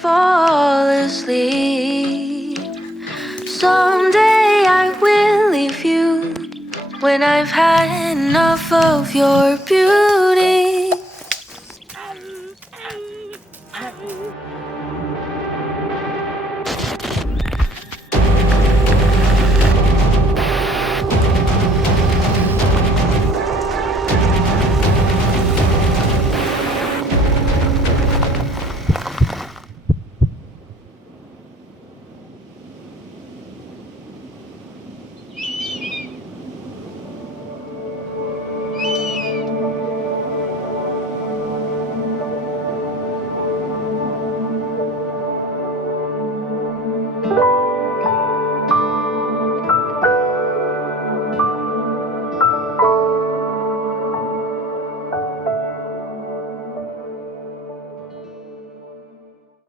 fall asleep. Someday I will leave you when I've had enough of your beauty.